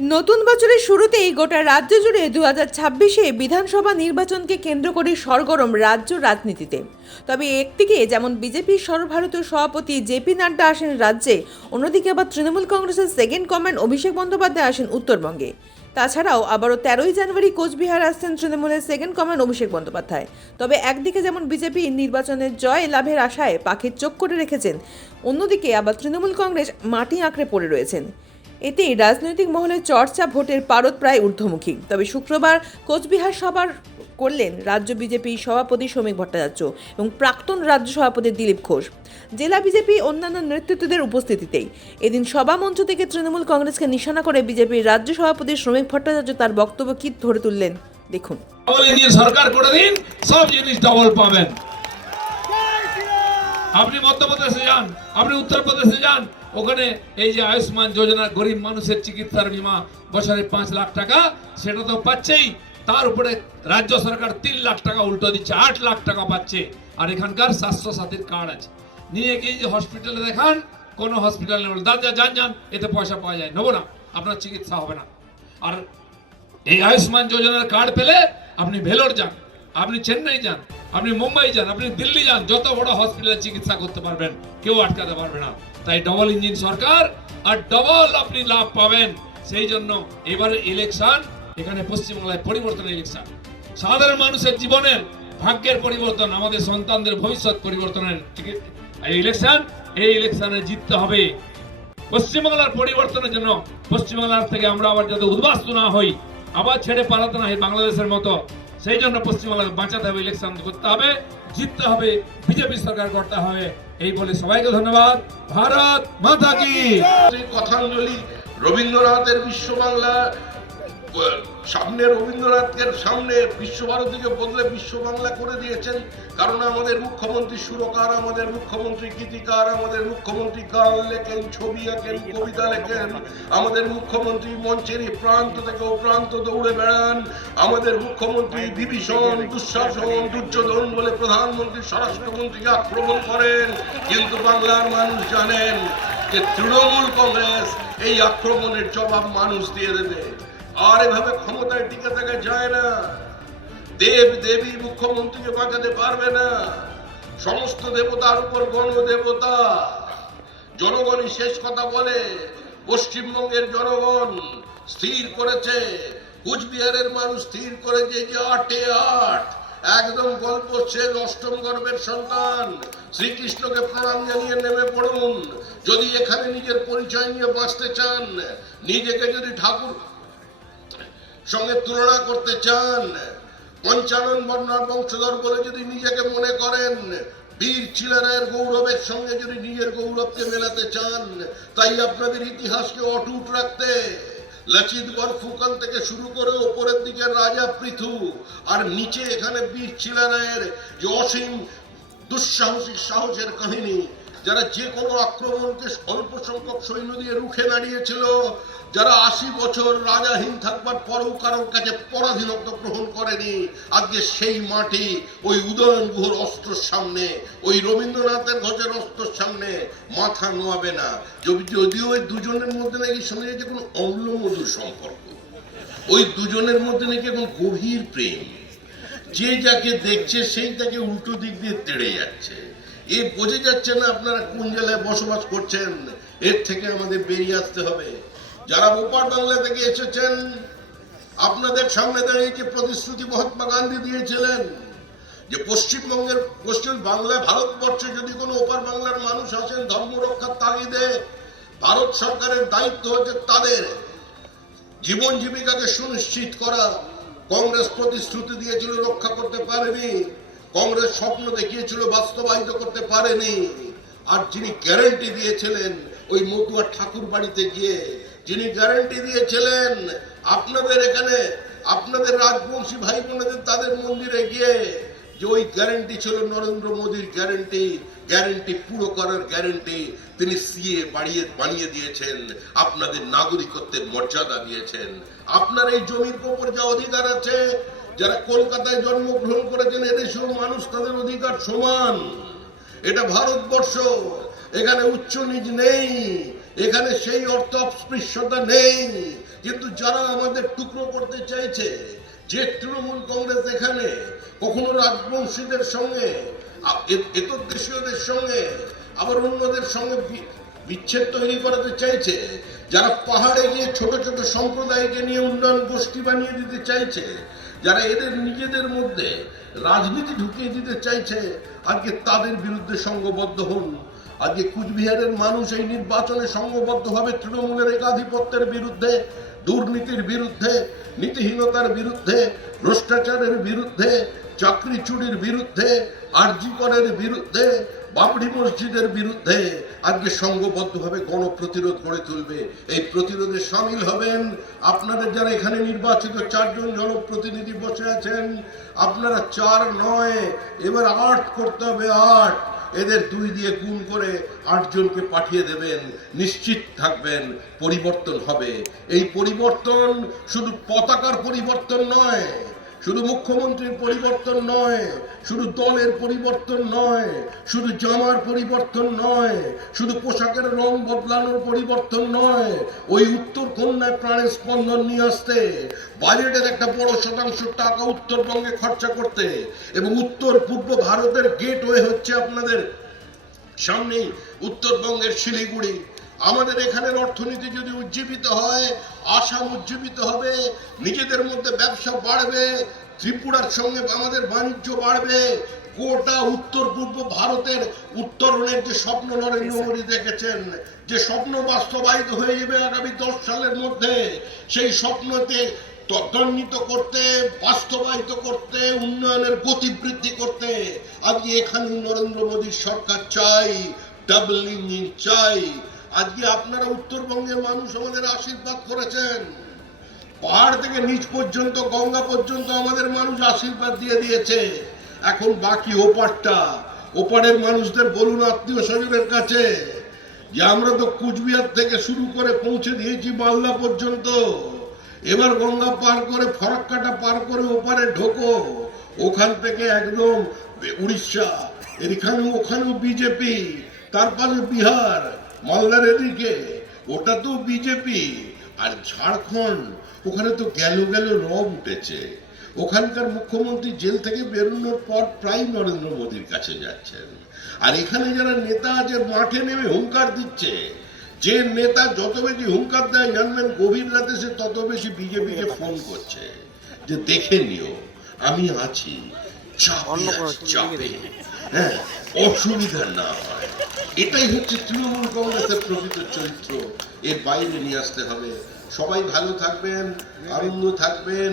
নতুন বছরের শুরুতেই গোটা রাজ্য জুড়ে 2026-এ বিধানসভা নির্বাচনকে কেন্দ্র করে সরগরম রাজ্য রাজনীতিতে। তবে একদিকে যেমন বিজেপির সর্বভারতীয় সভাপতি জেপি নাড্ডা আসেন রাজ্যে, অন্যদিকে আবার তৃণমূল কংগ্রেসের সেকেন্ড কমান্ড অভিষেক বন্দ্যোপাধ্যায় আসেন উত্তরবঙ্গে। তাছাড়াও আবারও 13ই জানুয়ারি কোচবিহার আসছেন তৃণমূলের সেকেন্ড কমান্ড অভিষেক বন্দ্যোপাধ্যায়। তবে একদিকে যেমন বিজেপি নির্বাচনের জয় লাভের আশায় পাখির চোখ করে রেখেছেন, অন্যদিকে আবার তৃণমূল কংগ্রেস মাটি আঁকড়ে পড়ে রয়েছেন। এতেই রাজনৈতিক মহলে চর্চা ভোটের পারদ প্রায় ঊর্ধ্বমুখী। তবে শুক্রবার কোচবিহার সভা করলেন রাজ্য বিজেপি সভাপতি শ্রমিক ভট্টাচার্য এবং প্রাক্তন রাজ্য সভাপতি দিলীপ ঘোষ জেলা বিজেপি অন্যান্য নেতৃত্বদের উপস্থিতিতেই। এদিন সভা মঞ্চ থেকে তৃণমূল কংগ্রেসকে নিশানা করে বিজেপির রাজ্য সভাপতি শ্রমিক ভট্টাচার্য তার বক্তব্য কি ধরে তুললেন দেখুন। সরকার করে দিন, সব জিনিস ডবল পাবেন। আপনি মধ্যপ্রদেশে যান, আপনি উত্তরপ্রদেশে যান, ওখানে এই যে আয়ুষ্মান যোজনা গরিব মানুষের চিকিৎসার বীমা বছরে 5 লাখ টাকা, সেটা তো পাচ্ছেই। তার উপরে রাজ্য সরকার 3 লাখ টাকা উল্টো দিচ্ছে, 8 লাখ টাকা পাচ্ছে। আর এখানকার স্বাস্থ্য সাথীর কার্ড আছে, নিয়ে গিয়ে যে হসপিটালে দেখান, কোনো হসপিটালে দাদা যান এতে পয়সা পাওয়া যায়, নেবো না, আপনার চিকিৎসা হবে না। আর এই আয়ুষ্মান যোজনার কার্ড পেলে আপনি ভেলোর যান, আপনি চেন্নাই যান, আপনি মুম্বাই যান, আপনি দিল্লি যান, যত বড় হসপিটালে চিকিৎসা করতে পারবেন, কেউ আটকাতে পারবে না। তাই ডবল ইঞ্জিন সরকার, আর ডবল আপনি লাভ পাবেন। সেই জন্য এবারে ইলেকশন এখানে পশ্চিমবাংলায় পরিবর্তনের ইলেকশন, সাধারণ মানুষের জীবনের ভাগ্যের পরিবর্তন, আমাদের সন্তানদের ভবিষ্যৎ পরিবর্তনের ইলেকশন। এই ইলেকশনে জিততে হবে পশ্চিমবাংলার পরিবর্তনের জন্য। পশ্চিমবাংলার থেকে আমরা আবার যাতে উদ্বাস্তু না হই, আবার ছেড়ে পালাতে না হয় বাংলাদেশের মতো, সেই জন্য পশ্চিমবাংলাকে বাঁচাতে হবে, ইলেকশন করতে হবে, জিততে হবে, বিজেপি সরকার করতে হবে। এই বলে সবাইকে ধন্যবাদ। ভারত মাতা কি। কথাঞ্জলি রবীন্দ্রনাথের বিশ্ব বাংলা সামনে, রবীন্দ্রনাথের সামনে বিশ্বভারতীকে বদলে বিশ্ব বাংলা করে দিয়েছেন। কারণ আমাদের মুখ্যমন্ত্রী সুরকার, আমাদের মুখ্যমন্ত্রী গীতিকার, আমাদের মুখ্যমন্ত্রী গান লেখেন, ছবি আঁকেন, কবিতা লেখেন, আমাদের মুখ্যমন্ত্রী মঞ্চের প্রান্ত থেকে ও প্রান্ত দৌড়ে বেড়ান, আমাদের মুখ্যমন্ত্রী বিভীষণ, দুঃশাসন, দুর্যোধন বলে প্রধানমন্ত্রী স্বরাষ্ট্রমন্ত্রীকে আক্রমণ করেন। কিন্তু বাংলার মানুষ জানেন যে তৃণমূল কংগ্রেস এই আক্রমণের জবাব মানুষ দিয়ে দেবে। আর এভাবে ক্ষমতায় টিকে থাকা যায় না। দেব দেবী মুখ্যমন্ত্রীকে বাঁচাতে পারবে না। সমস্ত দেবতার উপর গণদেবতা। জনগণই শেষ কথা বলে। পশ্চিমবঙ্গের জনগণ স্থির করেছে, কুচবিহারের মানুষ স্থির করেছে যে 8-এ 8 একদম গল্প শেষ। অষ্টম গর্ভের সন্তান শ্রীকৃষ্ণকে প্রণাম জানিয়ে নেমে পড়ুন। যদি এখানে নিজের পরিচয় নিয়ে বাঁচতে চান, নিজেকে যদি ঠাকুর সঙ্গে তুলনা করতে চান, পঞ্চানন বর্ণার বংশধর বলে যদি নিজেকে মনে করেন, বীর ছিলেনের গৌরবের সঙ্গে যদি নিজের গৌরবকে মেলাতে চান, তাই আপনাদের ইতিহাসকে অটুট রাখতে লচিত বরফুকন থেকে শুরু করে ওপরের দিকে রাজা পৃথু, আর নিচে এখানে বীর ছিলেনের যে অসীম দুঃসাহসিক সাহসের কাহিনী, যারা যে কোনো আক্রমণকে অল্প সংখ্যক সৈন্য দিয়ে রুখে দাঁড়িয়েছিল, যারা 80 বছর রাজাহীন থাকবার পরেও কারোর কাছে পরাধীনত্ব গ্রহণ করেনি, আজকে সেই মাটি ওই উদয়ন গুহর অস্ত্রের সামনে, ওই রবীন্দ্রনাথের ঘোষের অস্ত্রের সামনে মাথা নোয়াবে না। যদিও ওই দুজনের মধ্যে নাকি শোনা যাচ্ছে কোনো অম্ল মধুর সম্পর্ক, ওই দুজনের মধ্যে নাকি এখন গভীর প্রেম। যে যাকে দেখছে সেই তাকে উল্টো দিক দিয়ে তেড়ে যাচ্ছে। এ বোঝা যাচ্ছে না আপনারা কোন জেলায় বসবাস করছেন। এর থেকে আমাদের বেরিয়ে আসতে হবে। যারা ওপার বাংলা থেকে এসেছেন, আপনাদের সামনে দাঁড়িয়ে যে প্রতিশ্রুতি মহাত্মা গান্ধী দিয়েছিলেন যে পশ্চিম বাংলায়, ভারতবর্ষে যদি কোনো ওপার বাংলার মানুষ আসেন ধর্ম রক্ষার তাগিদে, ভারত সরকারের দায়িত্ব হচ্ছে তাদের জীবন জীবিকাকে সুনিশ্চিত করা। কংগ্রেস প্রতিশ্রুতি দিয়েছিল, রক্ষা করতে পারেনি। কংগ্রেস স্বপ্ন দেখিয়েছিল, বাস্তবায়িত করতে পারেনি। আর যিনি গ্যারান্টি দিয়েছিলেন ওই মতুয়া ঠাকুর বাড়িতে গিয়ে, যিনি গ্যারান্টি দিয়েছিলেন আপনাদের এখানে, আপনাদের রাজবংশী ভাই বোনেদের তাদের মন্দিরে গিয়ে, যে ওই গ্যারান্টি ছিল নরেন্দ্র মোদীর গ্যারান্টি, গ্যারান্টি পুরো করার গ্যারান্টি। তিনি সিএ বানিয়ে দিয়েছেন, আপনাদের নাগরিকত্বের মর্যাদা দিয়েছেন। আপনার এই জমির উপর যা অধিকার আছে, যারা কলকাতায় জন্মগ্রহণ করেছেন, এদেশেও মানুষ তাদের অধিকার সমান। এটা ভারতবর্ষ, এখানে উচ্চ নিচ নেই। এখানে সেই অর্থ অস্পৃশ্যতা নেই, কিন্তু যারা আমাদের টুকরো করতে চাইছে, যে তৃণমূল কংগ্রেস এখানে কখনো রাজবংশীদের সঙ্গে, এতদ্দেশীয়দের সঙ্গে, আবার অন্যদের সঙ্গে বিচ্ছেদ তৈরি করাতে চাইছে, যারা পাহাড়ে গিয়ে ছোট ছোট সম্প্রদায়কে নিয়ে উন্নয়ন গোষ্ঠী বানিয়ে দিতে চাইছে, যারা এদের নিজেদের মধ্যে রাজনীতি ঢুকিয়ে দিতে চাইছে, আজকে তাদের বিরুদ্ধে সংঘবদ্ধ হন। আজকে কুচবিহারের মানুষ এই নির্বাচনে সংঘবদ্ধভাবে তৃণমূলের একাধিপত্যের বিরুদ্ধে, দুর্নীতির বিরুদ্ধে, নীতিহীনতার বিরুদ্ধে, ভ্রষ্টাচারের বিরুদ্ধে, চাকরি চুরির বিরুদ্ধে, আরজি করের বিরুদ্ধে, বাবরি মসজিদের বিরুদ্ধে আজকে সংঘবদ্ধভাবে গণপ্রতিরোধ গড়ে তুলবে। এই প্রতিরোধে সামিল হবেন আপনাদের যারা এখানে নির্বাচিত 4 জন জনপ্রতিনিধি বসে আছেন। আপনারা 4 নয়, এবার 8 করতে হবে, 8। এদের 2 দিয়ে গুণ করে 8 জনকে পাঠিয়ে দেবেন। নিশ্চিত থাকবেন পরিবর্তন হবে। এই পরিবর্তন শুধু পতাকার পরিবর্তন নয়, শুধু মুখ্যমন্ত্রীর পরিবর্তন নয়, শুধু দলের পরিবর্তন নয়, শুধু জামার পরিবর্তন নয়, শুধু পোশাকের রং বদলানোর পরিবর্তন নয়। ওই উত্তর কন্যায় প্রাণের স্পন্দন নিয়ে আসতে বাজেটের একটা বড় শতাংশ টাকা উত্তরবঙ্গে খরচা করতে, এবং উত্তর পূর্ব ভারতের গেটওয়ে হচ্ছে আপনাদের সামনেই উত্তরবঙ্গের শিলিগুড়ি। আমাদের এখানের অর্থনীতি যদি উজ্জীবিত হয়, আসাম উজ্জীবিত হবে, নিজেদের মধ্যে ব্যবসা বাড়বে, ত্রিপুরার সঙ্গে আমাদের বাণিজ্য বাড়বে। গোটা উত্তর পূর্ব ভারতের উত্তরণের যে স্বপ্ন নরেন্দ্র মোদী দেখেছেন, যে স্বপ্ন বাস্তবায়িত হয়ে যাবে আগামী 10 সালের মধ্যে, সেই স্বপ্নতে ত্বরান্বিত করতে, বাস্তবায়িত করতে, উন্নয়নের গতি বৃদ্ধি করতে আজকে এখানে নরেন্দ্র মোদীর সরকার চাই, ডাবল ইঞ্জিন চাই। আজকে আপনারা উত্তরবঙ্গের মানুষ আমাদের আশীর্বাদ করেছেন, পাহাড় থেকে নিচ পর্যন্ত, গঙ্গা পর্যন্ত আমাদের মানুষ আশীর্বাদ দিয়ে দিয়েছে। এখন বাকি ওপারটা, ওপারের মানুষদের বলুন আত্মীয় স্বজনের কাছে যে আমরা তো কুচবিহার থেকে শুরু করে পৌঁছে দিয়েছি মালদা পর্যন্ত, এবার গঙ্গা পার করে ফরাক্কাটা পার করে ওপারে ঢোকো। ওখান থেকে একদম উড়িষ্যা, ওখানেও বিজেপি, তার পাশে বিহার, মালদার এদিকে ওটা তো বিজেপি, আর ঝাড়খণ্ড ওখানে তো গেল রব উঠেছে। ওখানকার মুখ্যমন্ত্রী জেল থেকে বেরোনোর পর প্রায় নরেন্দ্র মোদীর কাছে যাচ্ছেন। আর এখানে যারা নেতা আছে মাঠে নেমে হুঙ্কার দিচ্ছে, যে নেতা যত বেশি হুঙ্কার দেয় জানবেন গভীর রাতে সে তত বেশি বিজেপিকে ফোন করছে যে দেখে নিও আমি আছি, চাপে, হ্যাঁ, অসুবিধা না হয়। এটাই হচ্ছে তৃণমূল কংগ্রেসের প্রকৃত চরিত্র। এর বাইরে নিয়ে আসতে হবে। সবাই ভালো থাকবেন, আনন্দ থাকবেন।